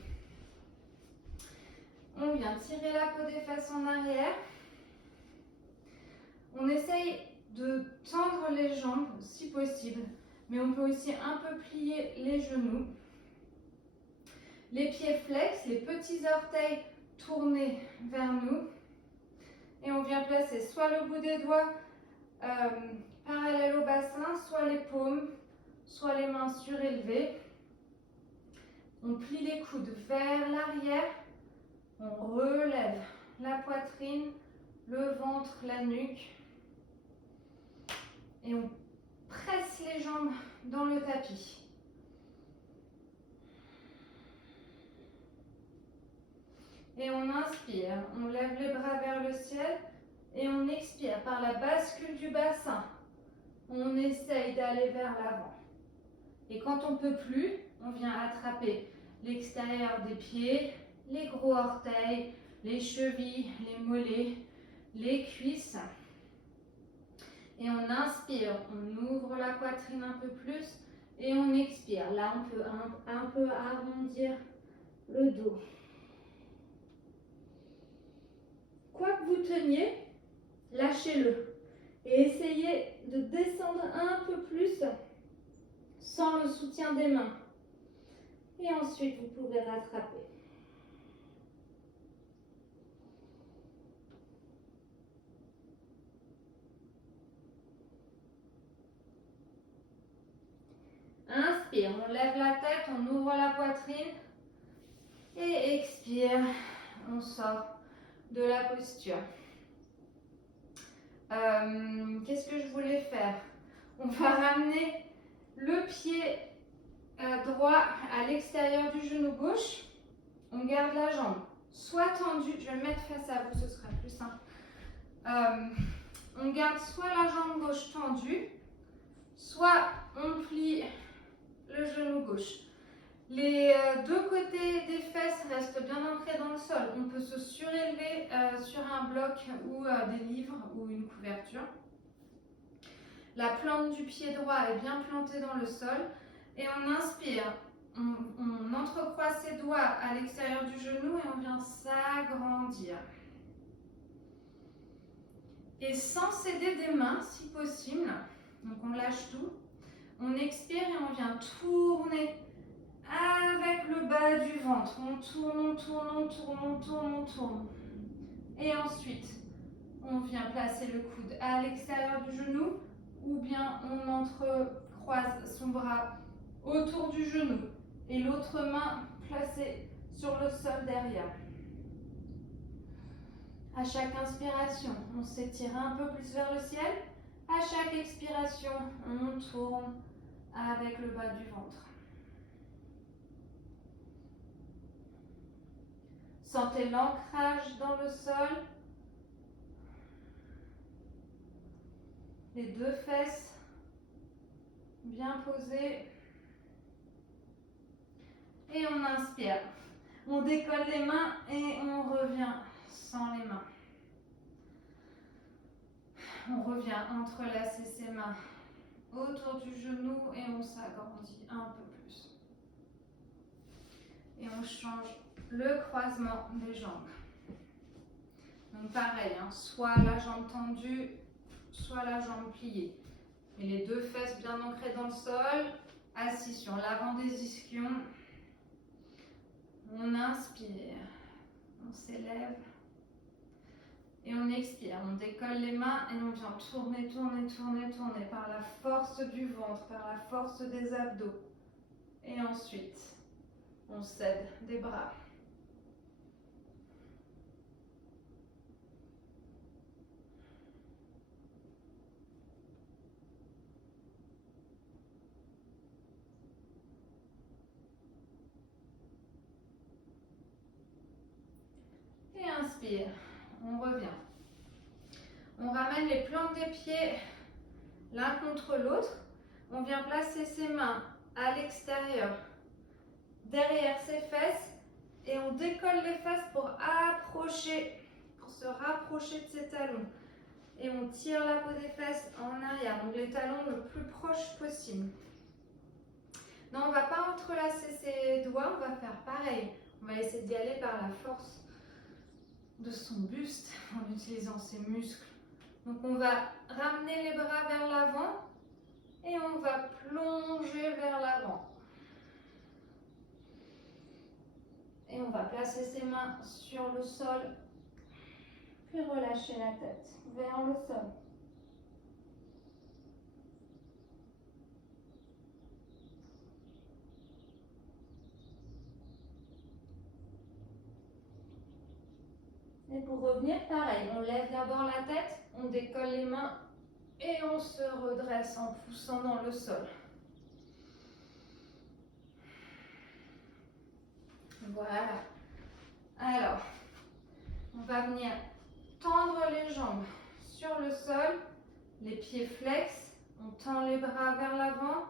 On vient tirer la peau des fesses en arrière. On essaye de tendre les jambes si possible, mais on peut aussi un peu plier les genoux. Les pieds flex, les petits orteils tournés vers nous. Et on vient placer soit le bout des doigts parallèle au bassin, soit les paumes, soit les mains surélevées. On plie les coudes vers l'arrière. On relève la poitrine, le ventre, la nuque. Et on presse les jambes dans le tapis. Et on inspire, on lève les bras vers le ciel et on expire par la bascule du bassin. On essaye d'aller vers l'avant. Et quand on ne peut plus, on vient attraper l'extérieur des pieds, les gros orteils, les chevilles, les mollets, les cuisses. Et on inspire, on ouvre la poitrine un peu plus et on expire. Là, on peut un peu arrondir le dos. Quoi que vous teniez, lâchez-le et essayez de descendre un peu plus sans le soutien des mains. Et ensuite, vous pouvez rattraper. Inspire, on lève la tête, on ouvre la poitrine et expire, on sort de la posture. Qu'est-ce que je voulais faire? On va ramener le pied droit à l'extérieur du genou gauche. On garde la jambe soit tendue, je vais me mettre face à vous, ce sera plus simple. On garde soit la jambe gauche tendue, soit on plie le genou gauche. Les deux côtés des fesses restent bien ancrés dans le sol. On peut se surélever sur un bloc ou des livres ou une couverture. La plante du pied droit est bien plantée dans le sol. Et on inspire. On entrecroise ses doigts à l'extérieur du genou et on vient s'agrandir. Et sans céder des mains, si possible, donc on lâche tout, on expire et on vient tourner avec le bas du ventre. On tourne, on tourne, on tourne, on tourne, on tourne. Et ensuite, on vient placer le coude à l'extérieur du genou ou bien on entrecroise son bras autour du genou et l'autre main placée sur le sol derrière. À chaque inspiration, on s'étire un peu plus vers le ciel. À chaque expiration, on tourne avec le bas du ventre. Sentez l'ancrage dans le sol. Les deux fesses bien posées. Et on inspire. On décolle les mains et on revient sans les mains. On revient entrelacer ses mains autour du genou et on s'agrandit un peu plus. Et on change le croisement des jambes. Donc pareil, soit la jambe tendue, soit la jambe pliée. Et les deux fesses bien ancrées dans le sol, assis sur l'avant des ischions. On inspire, on s'élève. Et on expire, on décolle les mains et on vient tourner, tourner, tourner, tourner par la force du ventre, par la force des abdos. Et ensuite, on cède des bras. inspire. On revient. On ramène les plantes des pieds l'un contre l'autre. On vient placer ses mains à l'extérieur, derrière ses fesses. Et on décolle les fesses pour se rapprocher de ses talons. Et on tire la peau des fesses en arrière, donc les talons le plus proche possible. Non, on ne va pas entrelacer ses doigts, on va faire pareil. On va essayer d'y aller par la force de son buste en utilisant ses muscles. Donc on va ramener les bras vers l'avant et on va plonger vers l'avant. Et on va placer ses mains sur le sol, puis relâcher la tête vers le sol. Et pour revenir, pareil, on lève d'abord la tête, on décolle les mains et on se redresse en poussant dans le sol. Voilà. Alors, on va venir tendre les jambes sur le sol, les pieds flex, on tend les bras vers l'avant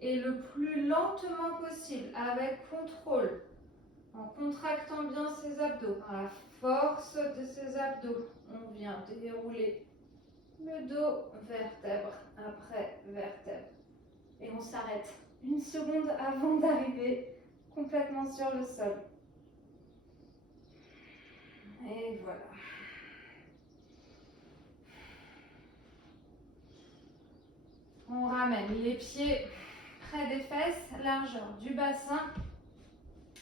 et le plus lentement possible, avec contrôle, en contractant bien ses abdos, par la force de ses abdos, on vient dérouler le dos, vertèbre après vertèbre. Et on s'arrête une seconde avant d'arriver complètement sur le sol. Et voilà. On ramène les pieds près des fesses, largeur du bassin.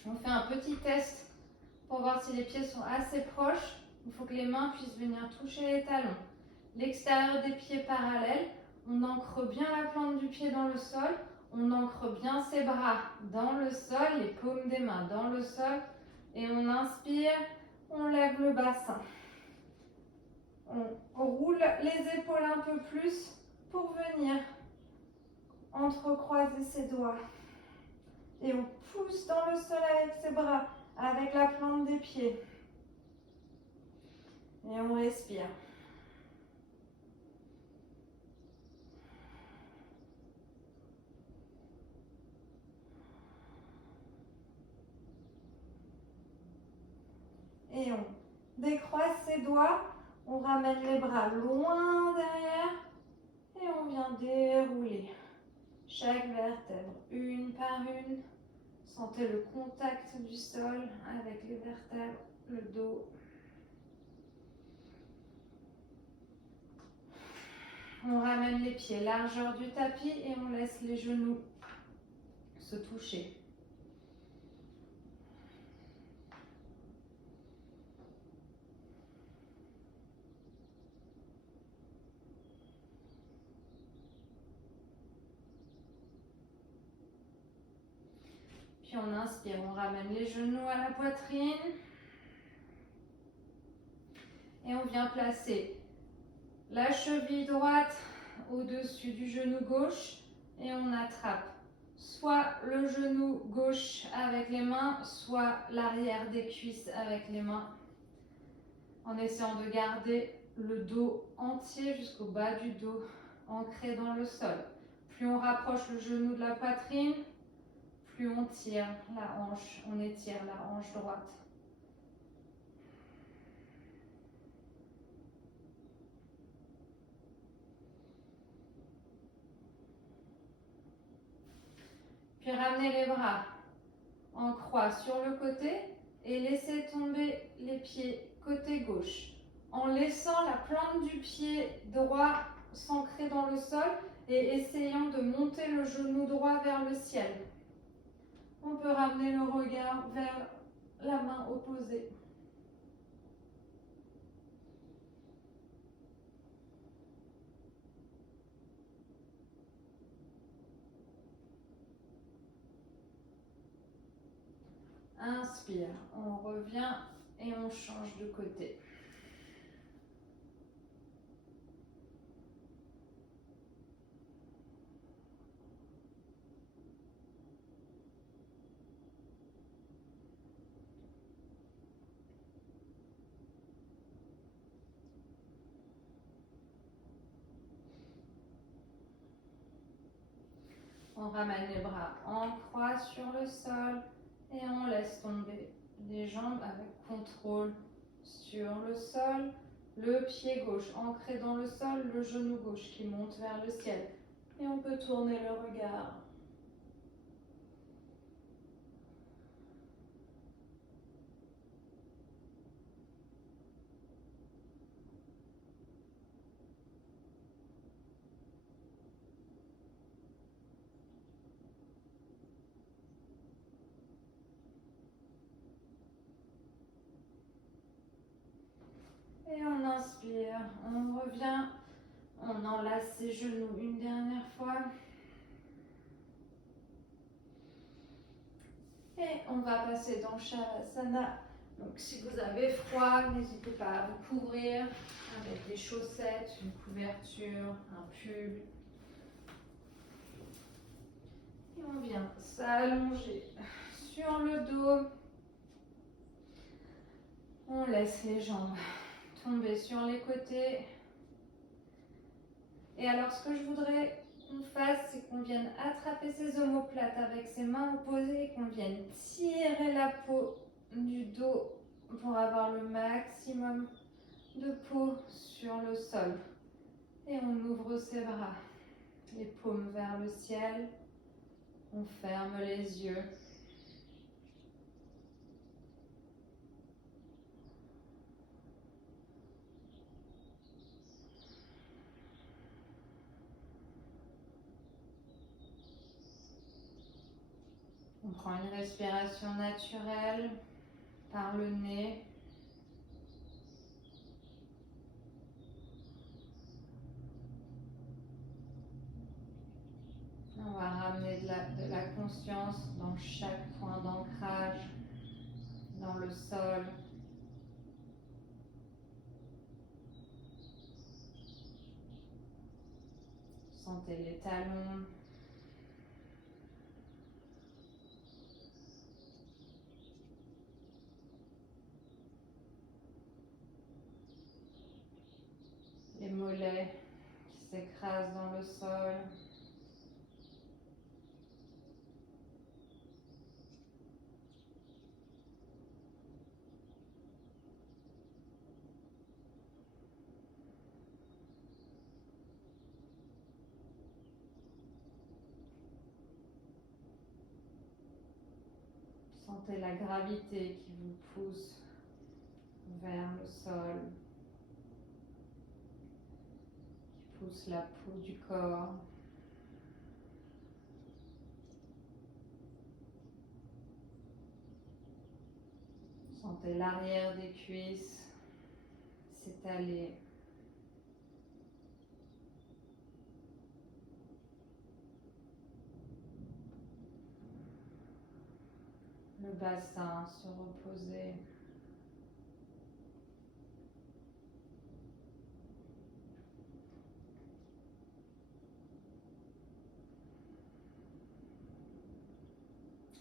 On fait un petit test pour voir si les pieds sont assez proches. Il faut que les mains puissent venir toucher les talons. L'extérieur des pieds parallèles. On ancre bien la plante du pied dans le sol. On ancre bien ses bras dans le sol, les paumes des mains dans le sol. Et on inspire, on lève le bassin. On roule les épaules un peu plus pour venir entrecroiser ses doigts. Et on pousse dans le sol avec ses bras, avec la plante des pieds. Et on respire. Et on décroise ses doigts, on ramène les bras loin derrière et on vient dérouler chaque vertèbre une par une. Sentez le contact du sol avec les vertèbres, le dos. On ramène les pieds largeur du tapis et on laisse les genoux se toucher. Puis on inspire, on ramène les genoux à la poitrine. Et on vient placer la cheville droite au-dessus du genou gauche. Et on attrape soit le genou gauche avec les mains, soit l'arrière des cuisses avec les mains. En essayant de garder le dos entier jusqu'au bas du dos, ancré dans le sol. Plus on rapproche le genou de la poitrine, plus on tire la hanche, on étire la hanche droite. Puis ramenez les bras en croix sur le côté et laissez tomber les pieds côté gauche. En laissant la plante du pied droit s'ancrer dans le sol et essayant de monter le genou droit vers le ciel. On peut ramener le regard vers la main opposée. Inspire, on revient et on change de côté. On ramène les bras en croix sur le sol et on laisse tomber les jambes avec contrôle sur le sol. Le pied gauche ancré dans le sol, le genou gauche qui monte vers le ciel. Et on peut tourner le regard. Et on inspire, on revient, on enlace ses genoux une dernière fois. Et on va passer dans Shavasana. Donc si vous avez froid, n'hésitez pas à vous couvrir avec des chaussettes, une couverture, un pull. Et on vient s'allonger sur le dos. On laisse les jambes tomber sur les côtés. Et alors ce que je voudrais qu'on fasse, c'est qu'on vienne attraper ses omoplates avec ses mains opposées et qu'on vienne tirer la peau du dos pour avoir le maximum de peau sur le sol. Et on ouvre ses bras, les paumes vers le ciel. On ferme les yeux. On prend une respiration naturelle par le nez. On va ramener de la conscience dans chaque point d'ancrage, dans le sol. Sentez les talons. Les mollets qui s'écrasent dans le sol. Sentez la gravité qui vous pousse vers le sol, qui pousse la peau du corps. Sentez l'arrière des cuisses s'étaler. Le bassin se reposer.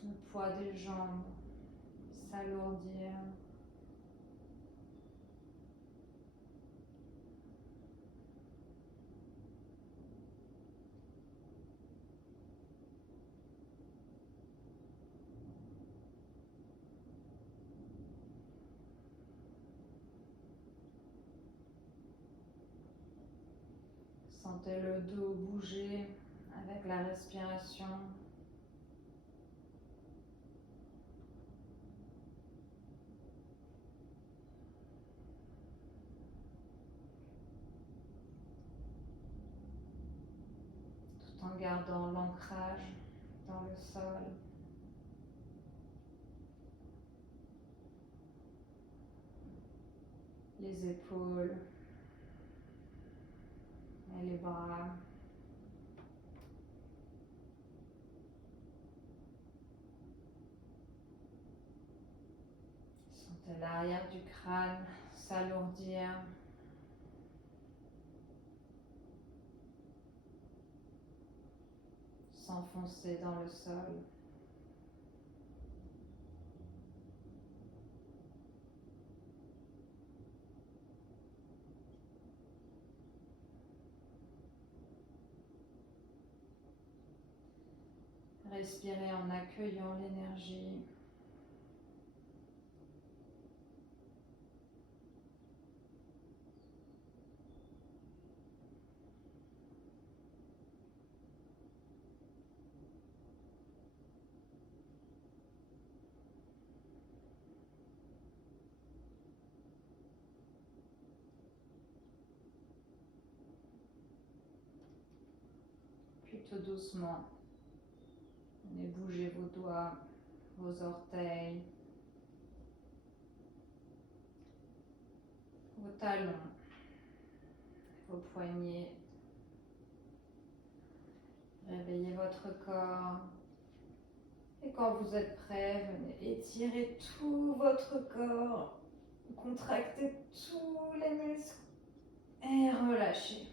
Le poids des jambes s'alourdir. Sentez le dos bouger avec la respiration. Tout en gardant l'ancrage dans le sol. Les épaules et les bras. Sentez l'arrière du crâne s'alourdir. S'enfoncer dans le sol. respirer en accueillant l'énergie. Puis tout doucement, venez bouger vos doigts, vos orteils, vos talons, vos poignets. Réveillez votre corps. Et quand vous êtes prêt, venez étirer tout votre corps. Contractez tous les muscles et relâchez.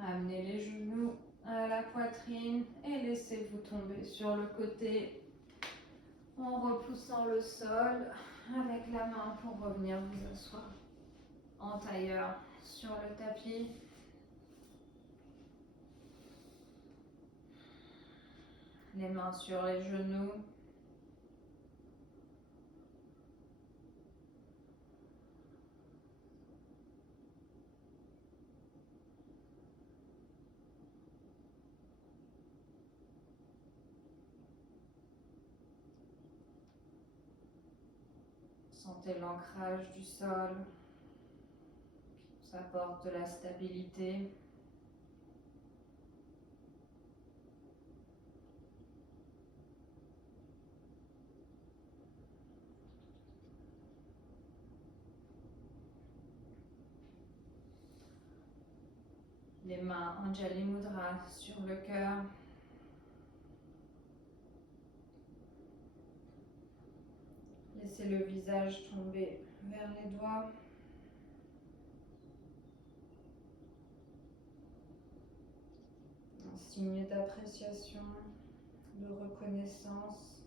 Amenez les genoux à la poitrine et laissez-vous tomber sur le côté en repoussant le sol avec la main pour revenir vous asseoir en tailleur sur le tapis. Les mains sur les genoux. Sentez l'ancrage du sol. Ça apporte de la stabilité. Les mains Anjali Mudra sur le cœur. Laissez le visage tomber vers les doigts. Un signe d'appréciation, de reconnaissance.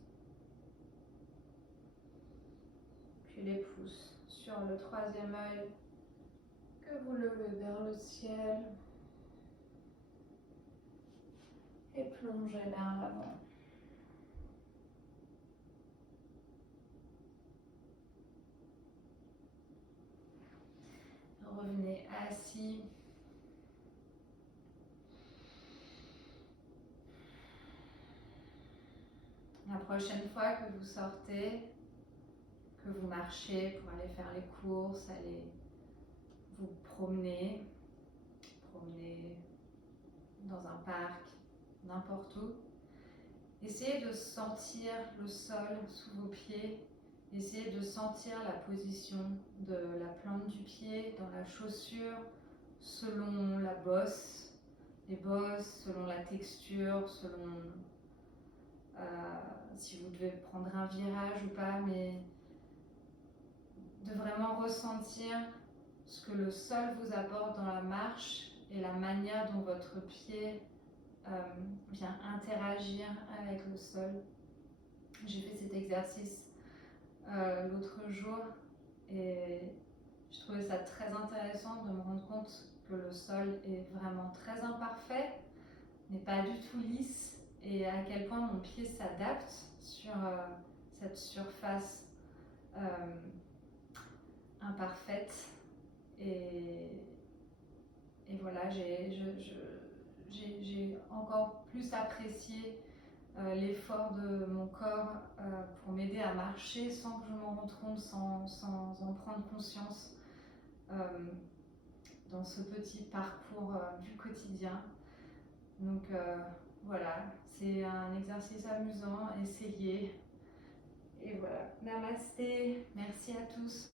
Puis les pouces sur le troisième œil que vous levez vers le ciel. Et plongez vers l'avant. Revenez assis. La prochaine fois que vous sortez, que vous marchez pour aller faire les courses, aller vous promener dans un parc, n'importe où, essayez de sentir le sol sous vos pieds. Essayez de sentir la position de la plante du pied dans la chaussure, selon la bosse, les bosses, selon la texture, selon si vous devez prendre un virage ou pas, mais de vraiment ressentir ce que le sol vous apporte dans la marche et la manière dont votre pied vient interagir avec le sol. J'ai fait cet exercice l'autre jour et je trouvais ça très intéressant de me rendre compte que le sol est vraiment très imparfait, n'est pas du tout lisse, et à quel point mon pied s'adapte sur cette surface imparfaite. Et voilà, j'ai encore plus apprécié l'effort de mon corps pour m'aider à marcher sans que je m'en rende compte, sans en prendre conscience dans ce petit parcours du quotidien. Donc voilà, c'est un exercice amusant, essayez. Et voilà, namasté, merci à tous.